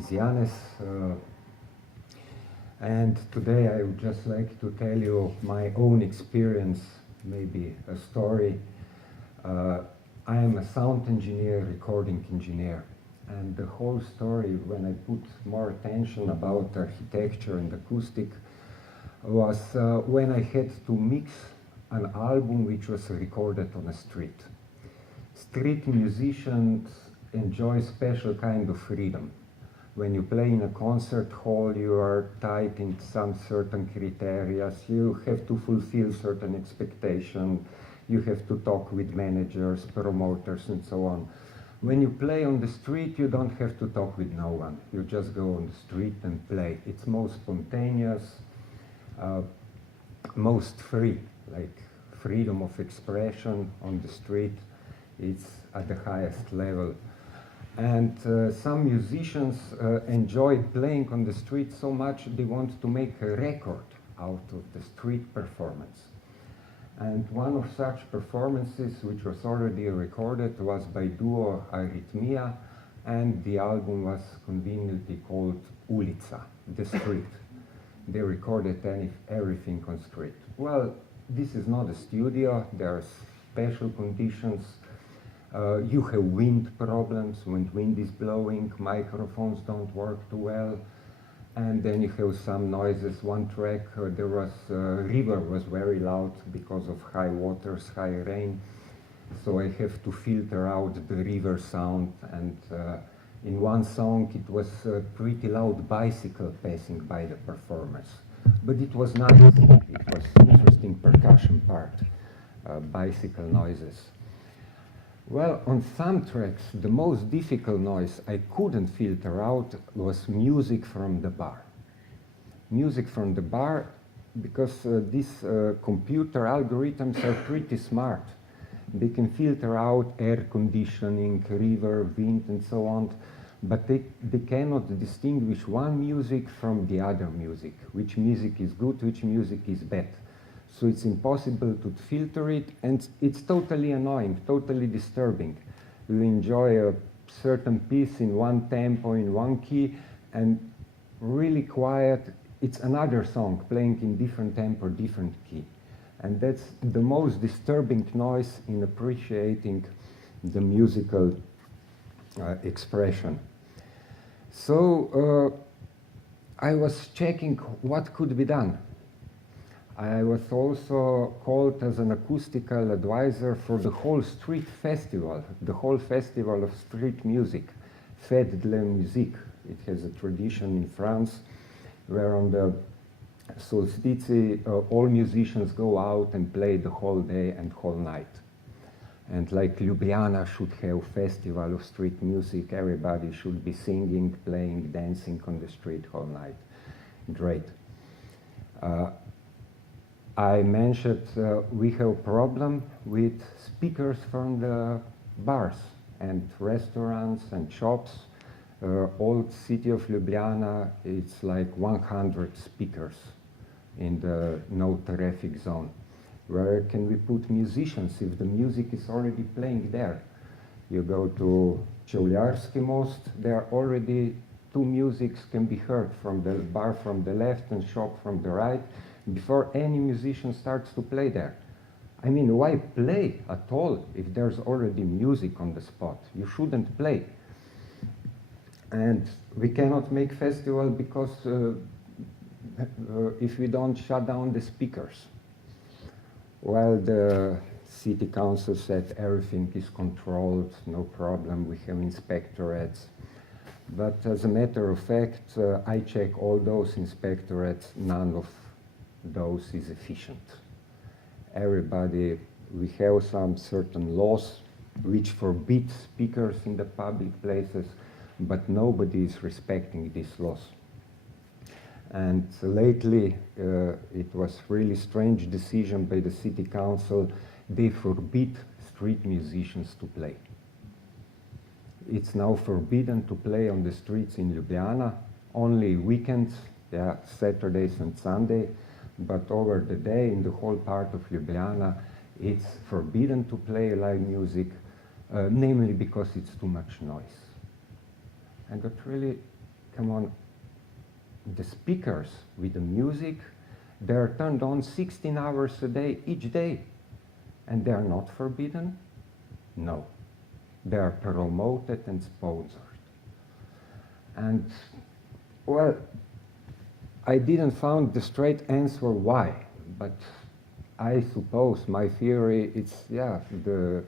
is Janez, and today I would just like to tell you my own experience, maybe a story. I am a sound engineer, recording engineer, and the whole story, when I put more attention about architecture and acoustic, was when I had to mix an album which was recorded on a street. Street musicians enjoy special kind of freedom. When you play in a concert hall, you are tied in some certain criteria. You have to fulfill certain expectations. You have to talk with managers, promoters, and so on. When you play on the street, you don't have to talk with no one. You just go on the street and play. It's most spontaneous, most free, like freedom of expression on the street. It's at the highest level. And some musicians enjoy playing on the street so much they want to make a record out of the street performance. And one of such performances, which was already recorded, was by duo Arrhythmia, and the album was conveniently called Ulica, the street. They recorded everything on street. Well, this is not a studio. There are special conditions. You have wind problems. When wind is blowing, microphones don't work too well. And then you have some noises. One track, there was, river was very loud because of high waters, high rain. So I have to filter out the river sound. And in one song, it was a pretty loud bicycle passing by the performers. But it was nice. It was interesting percussion part, bicycle noises. Well, on some tracks, the most difficult noise I couldn't filter out was music from the bar. Music from the bar, because these computer algorithms are pretty smart. They can filter out air conditioning, river, wind, and so on, but they cannot distinguish one music from the other music, which music is good, which music is bad. So it's impossible to filter it, and it's totally annoying, totally disturbing. You enjoy a certain piece in one tempo, in one key, and really quiet, it's another song playing in different tempo, different key. And that's the most disturbing noise in appreciating the musical expression. So I was checking what could be done. I was also called as an acoustical advisor for the whole street festival, the whole festival of street music, Fête de la Musique. It has a tradition in France where on the solstice all musicians go out and play the whole day and whole night. And like Ljubljana should have festival of street music, everybody should be singing, playing, dancing on the street whole night. Great. I mentioned we have a problem with speakers from the bars and restaurants and shops. Old city of Ljubljana, it's like 100 speakers in the no traffic zone. Where can we put musicians if the music is already playing there? You go to Čevljarski most, there are already two musics can be heard from the bar from the left and shop from the right, before any musician starts to play there. I mean, why play at all if there's already music on the spot? You shouldn't play. And we cannot make festival because if we don't shut down the speakers. Well, the city council said everything is controlled, no problem, we have inspectorates. But as a matter of fact, I check all those inspectorates, none of those is efficient. Everybody, we have some certain laws which forbid speakers in the public places, but nobody is respecting these laws. And lately, it was really strange decision by the city council. They forbid street musicians to play. It's now forbidden to play on the streets in Ljubljana, only weekends, yeah, Saturdays and Sunday, but over the day in the whole part of Ljubljana, it's forbidden to play live music, namely because it's too much noise. I got really come on, the speakers with the music, they're turned on 16 hours a day, each day. And they're not forbidden? No. They are promoted and sponsored. And, well, I didn't find the straight answer why, but I suppose my theory is, yeah, the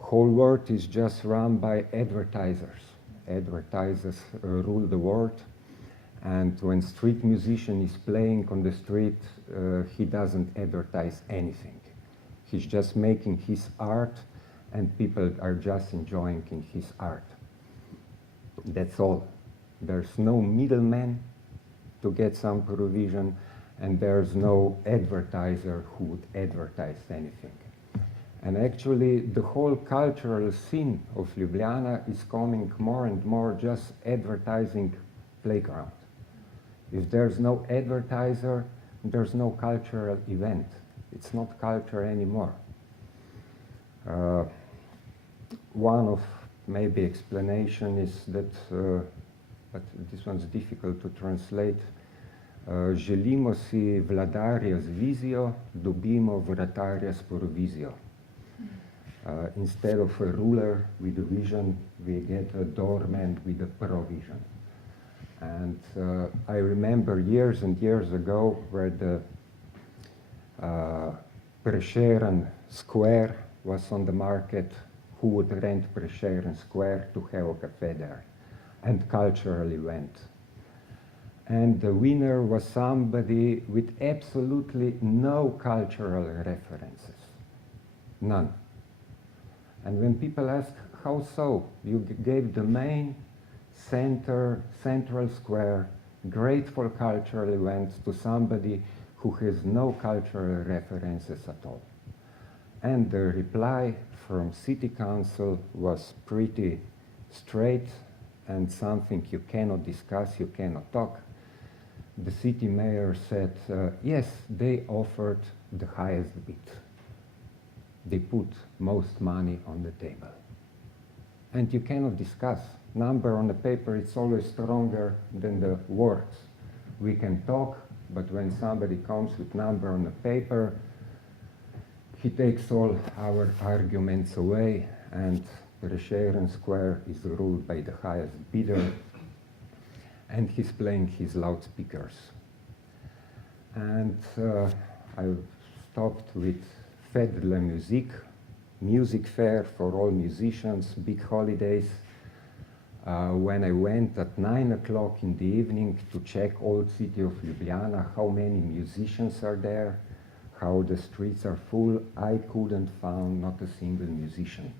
whole world is just run by advertisers. Advertisers rule the world, and when street musician is playing on the street, he doesn't advertise anything. He's just making his art, and people are just enjoying in his art. That's all. There's no middleman to get some provision, and there's no advertiser who would advertise anything. And actually, the whole cultural scene of Ljubljana is coming more and more just advertising playground. If there's no advertiser, there's no cultural event. It's not culture anymore. One of maybe explanation is that, but this one's difficult to translate, želimo si vladarja z vizijo, dobimo vratarja s provizijo. Instead of a ruler with a vision, we get a doorman with a provision. And I remember years and years ago where the Prešeren Square was on the market, who would rent Prešeren Square to have a cafe there, and cultural event. And the winner was somebody with absolutely no cultural references, none. And when people ask, how so? You gave the main central square, grateful cultural events to somebody who has no cultural references at all. And the reply from city council was pretty straight and something you cannot discuss, you cannot talk. The city mayor said, yes, they offered the highest bid. They put most money on the table. And you cannot discuss. Number on the paper, it's always stronger than the words. We can talk, but when somebody comes with number on the paper, he takes all our arguments away, and Prešeren Square is ruled by the highest bidder, and he's playing his loudspeakers. And I stopped with Fête de la Musique, music fair for all musicians, big holidays. When I went at 9 o'clock in the evening to check old city of Ljubljana, how many musicians are there, how the streets are full, I couldn't find not a single musician.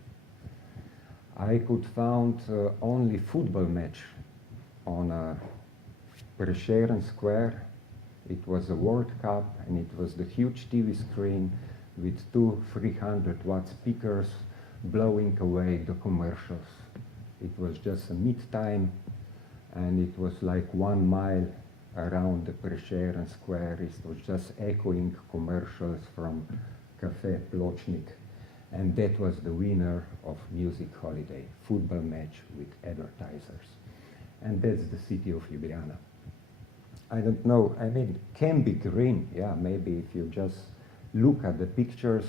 I could find only football match on Prešeren Square. It was a World Cup, and it was the huge TV screen with 2 300-watt speakers blowing away the commercials. It was just a mid-time, and it was like 1 mile around the Prešeren Square. It was just echoing commercials from Cafe Pločnik. And that was the winner of Music Holiday, football match with advertisers. And that's the city of Ljubljana. I don't know, I mean, it can be green, yeah, maybe if you just look at the pictures,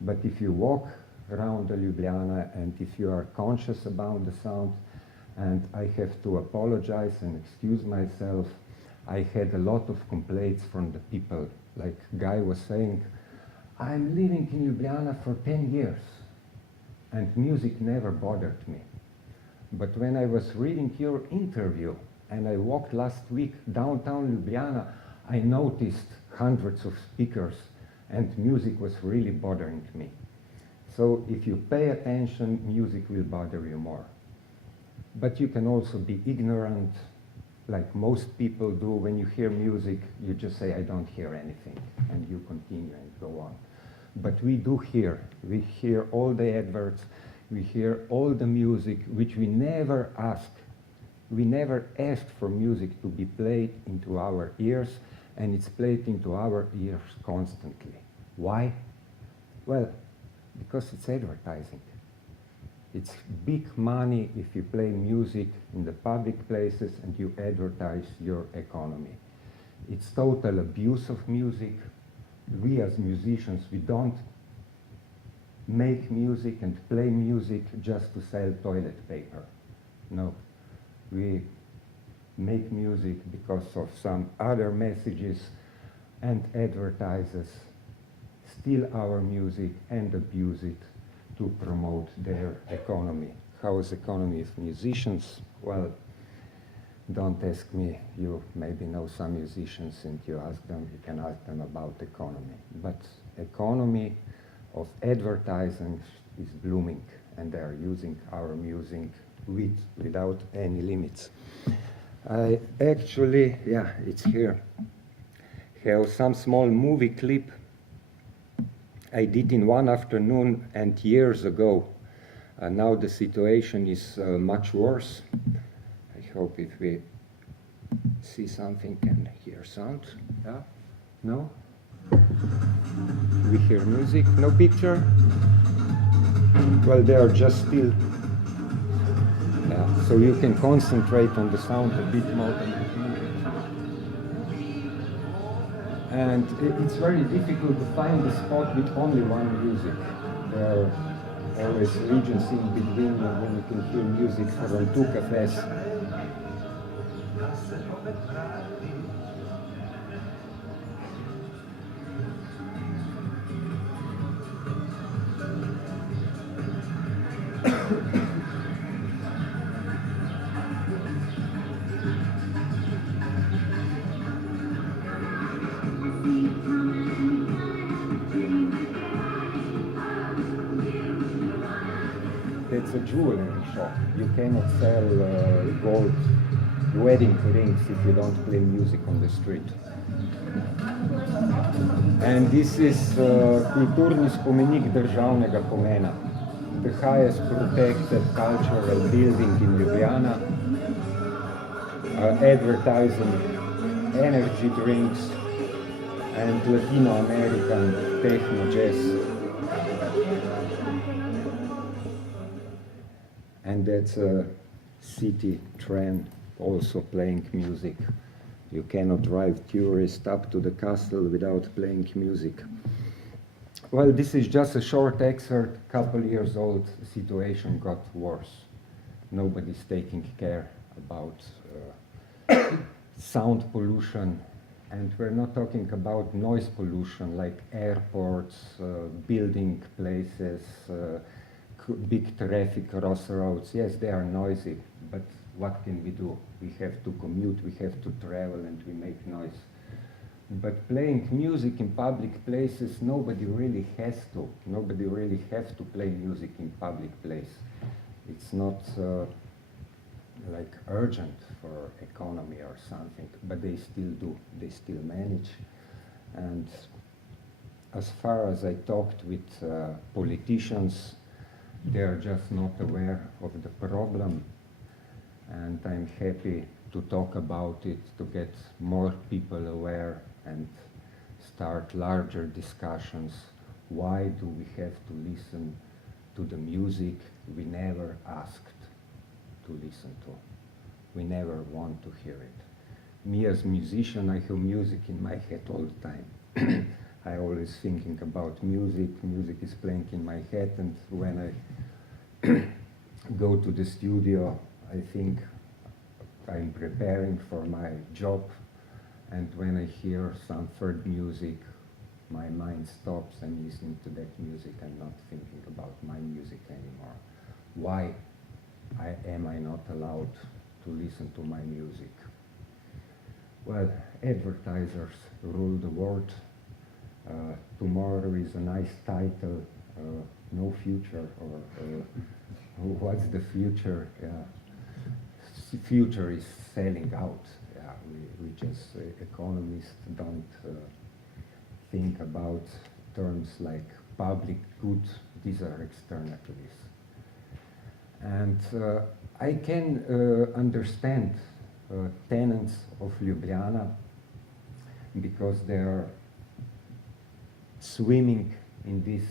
but if you walk around the Ljubljana and if you are conscious about the sound, and I have to apologize and excuse myself, I had a lot of complaints from the people. Like Guy was saying, I'm living in Ljubljana for 10 years, and music never bothered me. But when I was reading your interview, and I walked last week downtown Ljubljana, I noticed hundreds of speakers, and music was really bothering me. So if you pay attention, music will bother you more. But you can also be ignorant, like most people do. When you hear music, you just say, I don't hear anything, and you continue and go on. But we do hear. We hear all the adverts, we hear all the music, which we never ask. We never asked for music to be played into our ears, and it's played into our ears constantly. Why? Well, because it's advertising. It's big money if you play music in the public places and you advertise your economy. It's total abuse of music. We as musicians, we don't make music and play music just to sell toilet paper. No, we make music because of some other messages, and advertisers steal our music and abuse it to promote their economy. How is economy of musicians? Well, don't ask me. You maybe know some musicians and you can ask them about economy. But economy of advertising is blooming, and they are using our music without any limits. I actually, it's here, have some small movie clip I did in one afternoon and years ago. Now the situation is much worse. I hope if we see something and hear sound. Yeah? No? We hear music, no picture? Well, they are just still. Yeah, so you can concentrate on the sound a bit more than the music. And it's very difficult to find a spot with only one music. There are always regions in between when you can hear music from two cafes. It's a jewelry shop. You cannot sell gold wedding rings if you don't play music on the street. And this is kulturni spomenik državnega pomena, the highest protected cultural building in Ljubljana, advertising energy drinks and Latino American techno jazz. And that's a city trend also playing music. You cannot drive tourists up to the castle without playing music. Well, this is just a short excerpt, couple years old. The situation got worse. Nobody's taking care about sound pollution. And we're not talking about noise pollution like airports, building places, big traffic crossroads. Yes, they are noisy, but what can we do? We have to commute, we have to travel, and we make noise. But playing music in public places, nobody really has to. Nobody really has to play music in public place. It's not like urgent for economy or something, but they still do. They still manage. And as far as I talked with politicians, they are just not aware of the problem, and I'm happy to talk about it, to get more people aware and start larger discussions. Why do we have to listen to the music we never asked to listen to? We never want to hear it. Me as musician, I have music in my head all the time. I always thinking about music. Music is playing in my head, and when I go to the studio, I think I'm preparing for my job, and when I hear some third music, my mind stops. I'm listening to that music. I'm not thinking about my music anymore. Why am I not allowed to listen to my music? Well, advertisers rule the world. Tomorrow is a nice title, No Future, or what's the future? Future is selling out. We just, economists don't think about terms like public good. These are externalities. And I can understand tenants of Ljubljana because they are swimming in this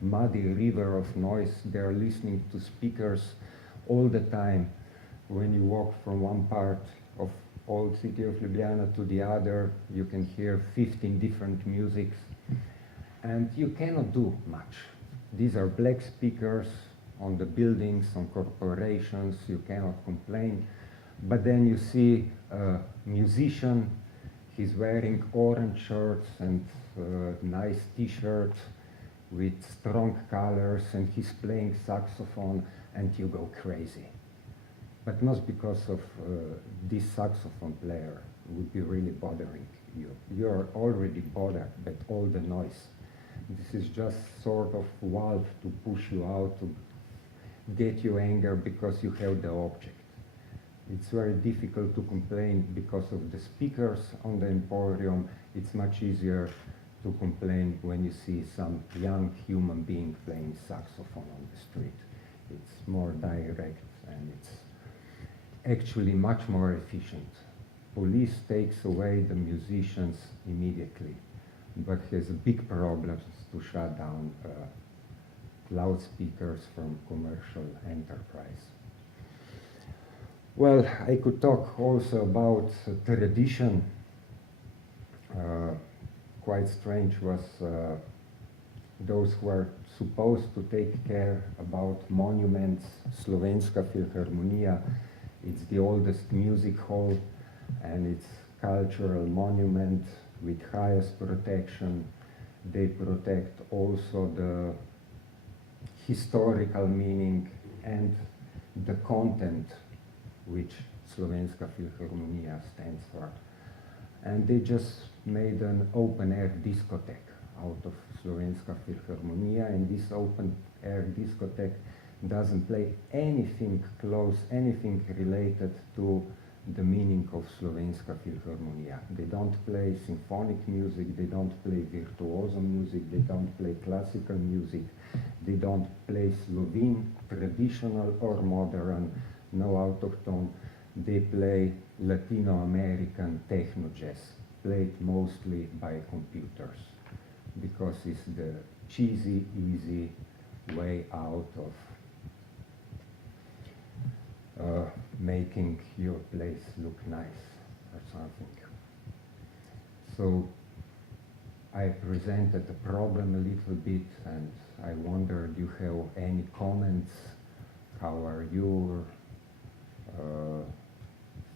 muddy river of noise. They're listening to speakers all the time. When you walk from one part of old city of Ljubljana to the other, you can hear 15 different musics, and you cannot do much. These are black speakers on the buildings, on corporations, you cannot complain. But then you see a musician, he's wearing orange shirts and nice t-shirt with strong colors, and he's playing saxophone, and you go crazy. But not because of this saxophone player would be really bothering you. You're already bothered by all the noise. This is just sort of valve to push you out, to get you anger because you have the object. It's very difficult to complain because of the speakers on the emporium. It's much easier to complain when you see some young human being playing saxophone on the street. It's more direct, and it's actually much more efficient. Police takes away the musicians immediately, but has big problems to shut down loudspeakers from commercial enterprise. Well, I could talk also about tradition. Quite strange was those who are supposed to take care about monuments. Slovenska Filharmonija, it's the oldest music hall, and it's cultural monument with highest protection. They protect also the historical meaning and the content which Slovenska Filharmonija stands for. And they just made an open-air discotheque out of Slovenska Filharmonija, and this open-air discotheque doesn't play anything close, anything related to the meaning of Slovenska Filharmonija. They don't play symphonic music, they don't play virtuoso music, they don't play classical music, they don't play Slovene, traditional or modern, no autochtone. They play Latino-American techno jazz, played mostly by computers, because it's the cheesy, easy way out of making your place look nice or something. So I presented the problem a little bit, and I wondered, do you have any comments? How are your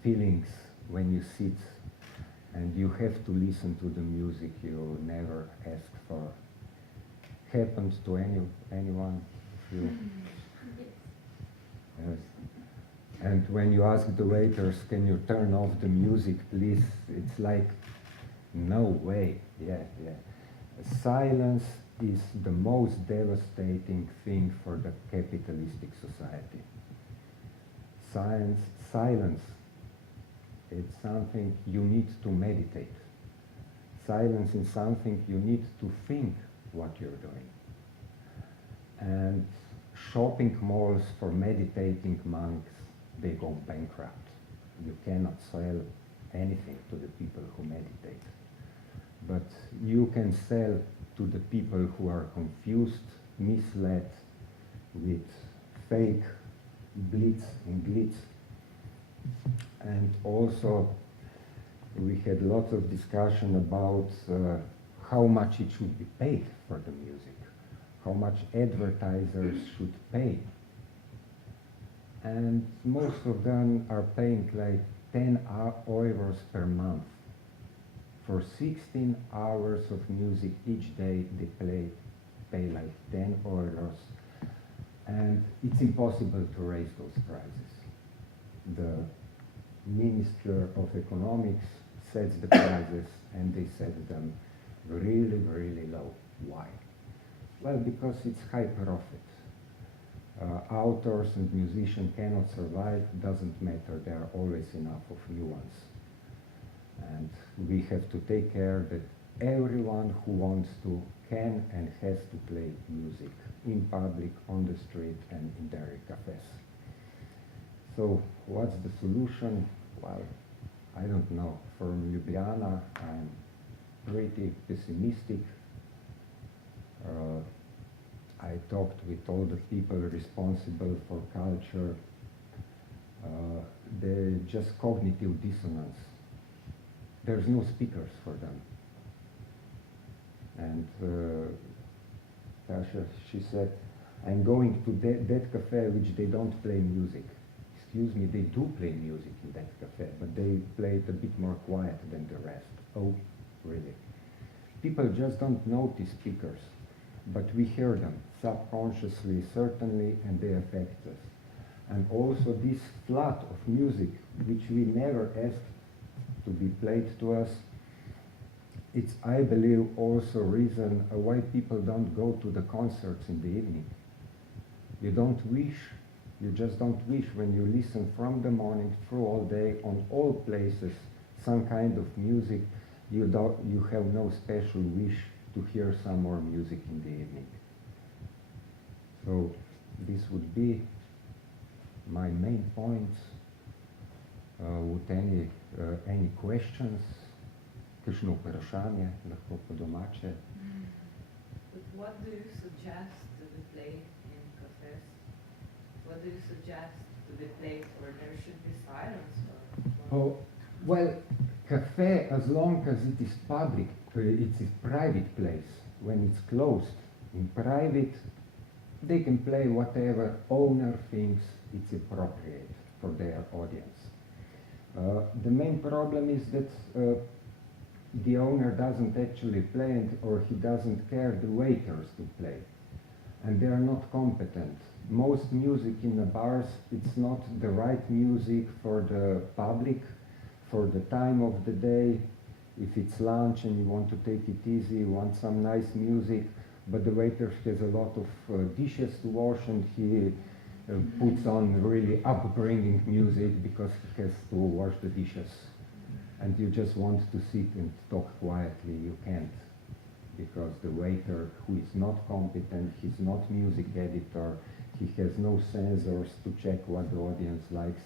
feelings when you sit and you have to listen to the music you never asked for? Happens to anyone? You? Yes. And when you ask the waiters, can you turn off the music, please? It's like, no way. Yeah. Silence is the most devastating thing for the capitalistic society. Silence, it's something you need to meditate. Silence is something you need to think what you're doing. And shopping malls for meditating monks, they go bankrupt. You cannot sell anything to the people who meditate. But you can sell to the people who are confused, misled, with fake blitz and glitz. And also we had lots of discussion about how much it should be paid for the music, how much advertisers should pay. And most of them are paying like 10 euros per month. For 16 hours of music each day, they pay like 10 euros. And it's impossible to raise those prices. The Minister of Economics sets the prices, and they set them really, really low. Why? Well, because it's high profit. Authors and musicians cannot survive, doesn't matter, there are always enough of new ones. And we have to take care that everyone who wants to can and has to play music in public, on the street, and in their cafes. So what's the solution? Well, I don't know. For Ljubljana, I'm pretty pessimistic. I talked with all the people responsible for culture. They're just cognitive dissonance. There's no speakers for them. And Tasha, she said, I'm going to that cafe which they don't play music. Excuse me, they do play music in that cafe, but they play it a bit more quiet than the rest. Oh, really? People just don't notice speakers, but we hear them subconsciously, certainly, and they affect us. And also this flood of music, which we never asked to be played to us, it's, I believe, also reason why people don't go to the concerts in the evening. You don't wish, you just don't wish when you listen from the morning through all day on all places some kind of music, you have no special wish to hear some more music in the evening. So this would be my main points. Would any questions? Kakšno vprašanje, lahko po domače. But what do you suggest to be played in cafes? What do you suggest to be played where there should be silence? Oh, well, cafe, as long as it is public, it's a private place. When it's closed, in private, they can play whatever owner thinks it's appropriate for their audience. The main problem is that the owner doesn't actually play, or he doesn't care the waiters to play, and they are not competent. Most music in the bars, it's not the right music for the public, for the time of the day. If it's lunch and you want to take it easy, you want some nice music, but the waiter has a lot of dishes to wash, and he puts on really upbringing music because he has to wash the dishes. And you just want to sit and talk quietly, you can't, because the waiter, who is not competent, he's not music editor, he has no sensors to check what the audience likes.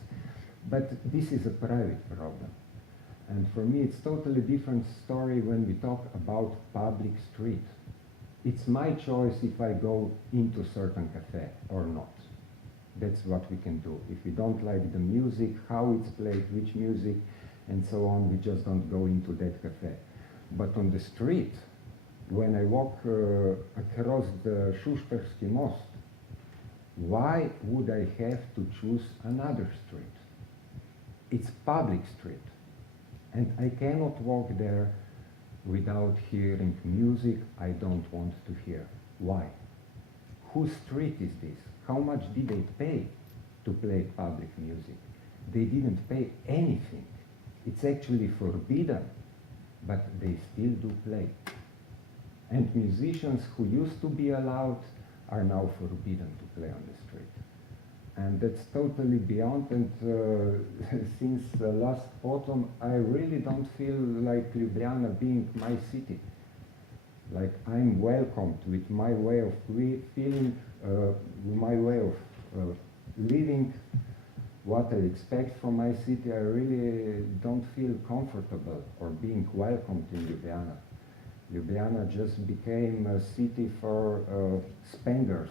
But this is a private problem. And for me, it's totally different story when we talk about public street. It's my choice if I go into certain cafe or not. That's what we can do. If we don't like the music, how it's played, which music, and so on, we just don't go into that cafe. But on the street, when I walk across the Šuštarski most, why would I have to choose another street? It's public street, and I cannot walk there without hearing music I don't want to hear. Why? Whose street is this? How much did they pay to play public music? They didn't pay anything. It's actually forbidden, but they still do play. And musicians who used to be allowed are now forbidden to play on the street. And that's totally beyond, and since last autumn, I really don't feel like Ljubljana being my city. Like I'm welcomed with my way of feeling, my way of living, what I expect from my city. I really don't feel comfortable or being welcomed in Ljubljana. Ljubljana just became a city for spenders.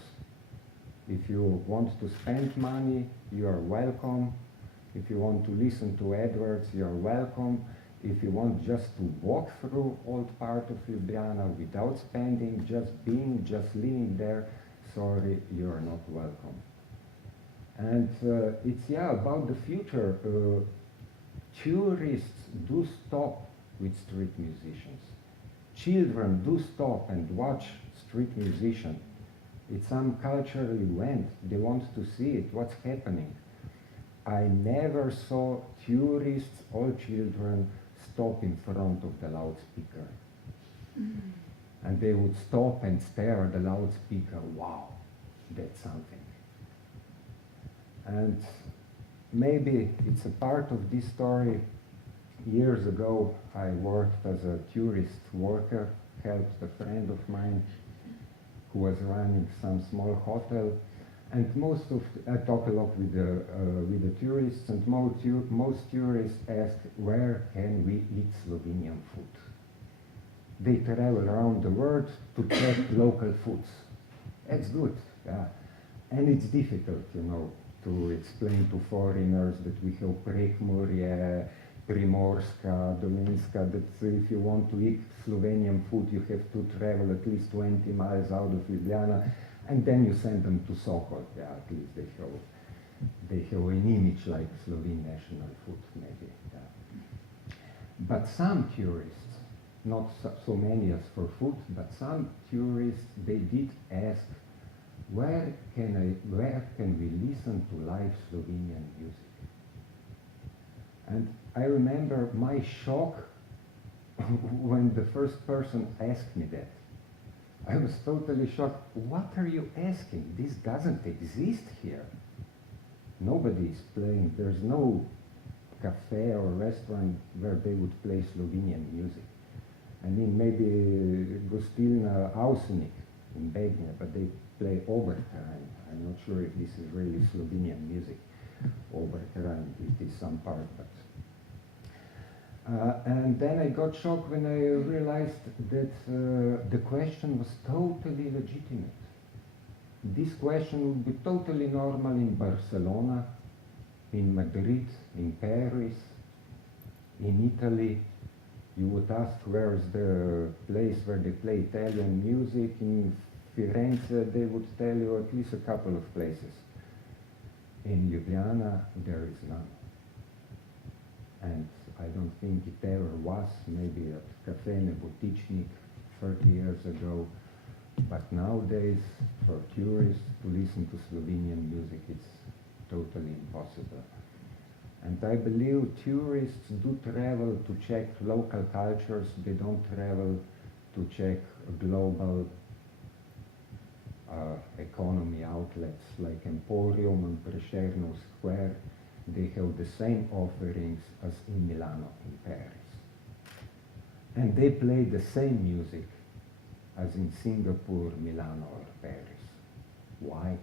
If you want to spend money, you are welcome. If you want to listen to adverts, you are welcome. If you want just to walk through old part of Ljubljana without spending, just living there, sorry, you are not welcome. And it's, about the future. Tourists do stop with street musicians. Children do stop and watch street musicians. It's some cultural event. They want to see it, what's happening. I never saw tourists or children stop in front of the loudspeaker. And they would stop and stare at the loudspeaker. Wow, that's something. And maybe it's a part of this story. Years ago, I worked as a tourist worker, helped a friend of mine who was running some small hotel, and I talk a lot with the tourists, and most tourists ask, where can we eat Slovenian food? They travel around the world to check local foods. It's good, yeah. And it's difficult, you know, to explain to foreigners that we have Prekmurje, Primorska, Dolenska, that if you want to eat Slovenian food, you have to travel at least 20 miles out of Ljubljana, and then you send them to Sokol. Yeah, at least they have an image like Slovene national food, maybe. Yeah. But some tourists, not so many as for food, but some tourists, they did ask, where can we listen to live Slovenian music? And I remember my shock when the first person asked me that. I was totally shocked. What are you asking? This doesn't exist here. Nobody is playing. There's no cafe or restaurant where they would play Slovenian music. I mean, maybe Gostilna Ausenik in Belgium, but they play Oberterrain. I'm not sure if this is really Slovenian music. Oberterrain, it is some part, but... and then I got shocked when I realized that the question was totally legitimate. This question would be totally normal in Barcelona, in Madrid, in Paris, in Italy. You would ask where is the place where they play Italian music. In Firenze, they would tell you at least a couple of places. In Ljubljana, there is none. And I don't think it ever was, maybe at Café Nebotičnik 30 years ago. But nowadays, for tourists to listen to Slovenian music, it's totally impossible. And I believe tourists do travel to check local cultures. They don't travel to check global economy outlets like Emporium and Prešernov Square. They have the same offerings as in Milano, in Paris. And they play the same music as in Singapore, Milano, or Paris. Why?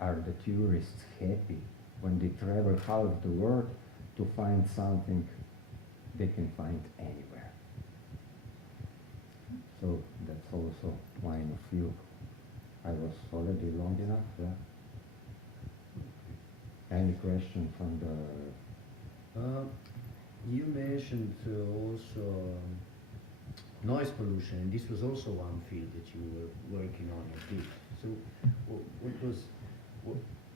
Are the tourists happy when they travel half the world to find something they can find anywhere? So that's also mine of view. I was already long enough, yeah? Any question from the... You mentioned also noise pollution, and this was also one field that you were working on a bit. So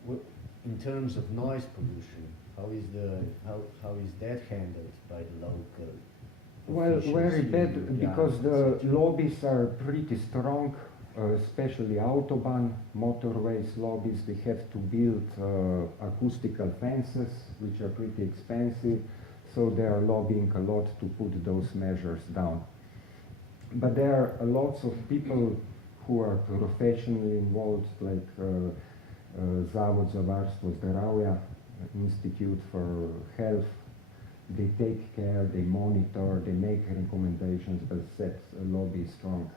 what in terms of noise pollution, how is that handled by the local Well, officials very in bad, Ljubljana? because the lobbies are pretty strong, especially Autobahn motorways lobbies. They have to build acoustical fences, which are pretty expensive, so they are lobbying a lot to put those measures down. But there are lots of people who are professionally involved, like Zavod za varstvo zdravja, Institute for Health. They take care, they monitor, they make recommendations, but that lobby is strong.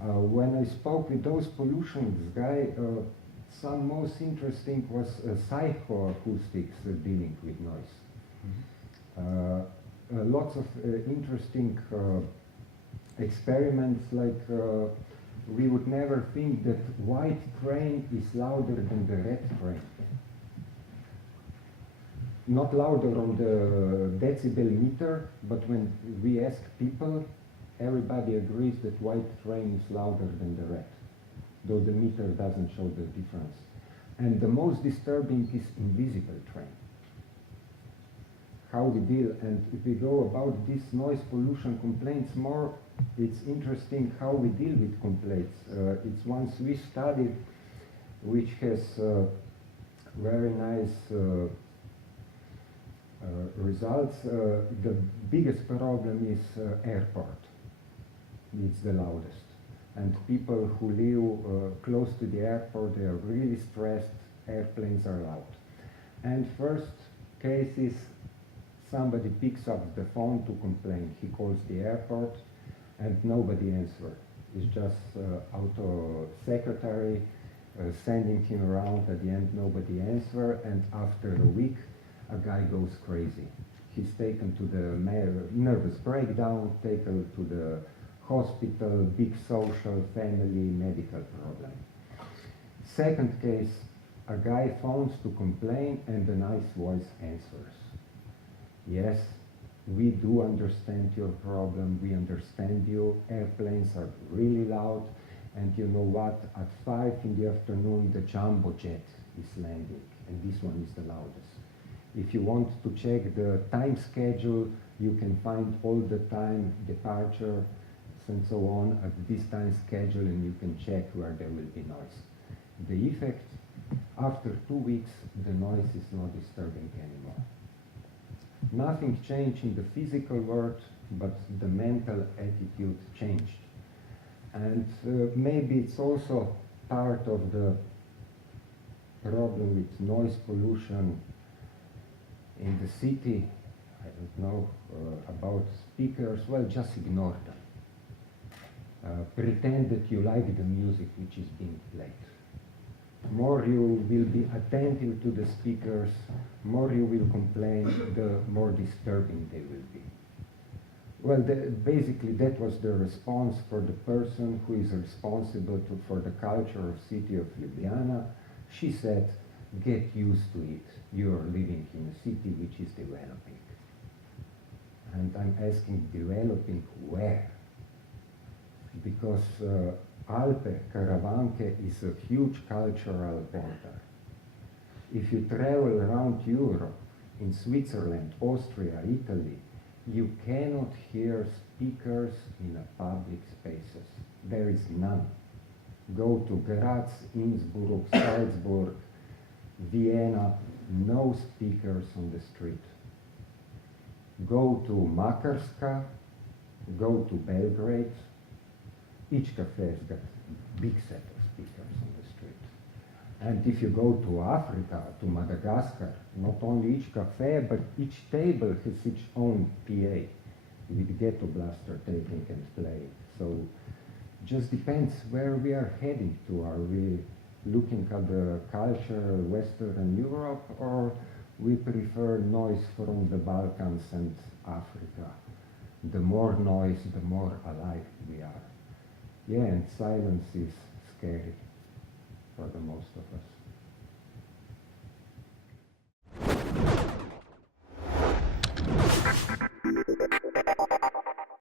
When I spoke with those pollution guys, some most interesting was psychoacoustics dealing with noise. Mm-hmm. Lots of interesting experiments, like we would never think that white train is louder than the red train. Not louder on the decibel meter, but when we ask people, everybody agrees that white train is louder than the red, though the meter doesn't show the difference. And the most disturbing is invisible train. How we deal, and if we go about this noise pollution complaints more, it's interesting how we deal with complaints. It's one Swiss study which has very nice results. The biggest problem is airport. It's the loudest. And people who live close to the airport, they are really stressed. Airplanes are loud. And first case is somebody picks up the phone to complain. He calls the airport and nobody answers. It's just auto secretary sending him around. At the end, nobody answers. And after a week, a guy goes crazy. He's taken to the nervous breakdown, taken to the hospital, big social, family, medical problem. Second case, a guy phones to complain and a nice voice answers. Yes, we do understand your problem, we understand you, airplanes are really loud, and you know what, at 5 in the afternoon the jumbo jet is landing, and this one is the loudest. If you want to check the time schedule, you can find all the time, departure, and so on at this time schedule, and you can check where there will be noise. The effect, after 2 weeks, the noise is not disturbing anymore. Nothing changed in the physical world, but the mental attitude changed. And maybe it's also part of the problem with noise pollution in the city. I don't know about speakers. Well, just ignore them. Pretend that you like the music which is being played. More you will be attentive to the speakers, more you will complain, the more disturbing they will be. Well, basically that was the response for the person who is responsible for the culture of city of Ljubljana. She said, get used to it. You are living in a city which is developing. And I'm asking, developing where? Because Alpe, Karavanke is a huge cultural border. If you travel around Europe, in Switzerland, Austria, Italy, you cannot hear speakers in a public spaces. There is none. Go to Graz, Innsbruck, Salzburg, Vienna, no speakers on the street. Go to Makarska, go to Belgrade, each cafe has got a big set of speakers on the street. And if you go to Africa, to Madagascar, not only each cafe, but each table has its own PA with ghetto blaster taking and playing. So just depends where we are heading to. Are we looking at the culture Western Europe, or we prefer noise from the Balkans and Africa? The more noise, the more alive we are. Yeah, and silence is scary for the most of us.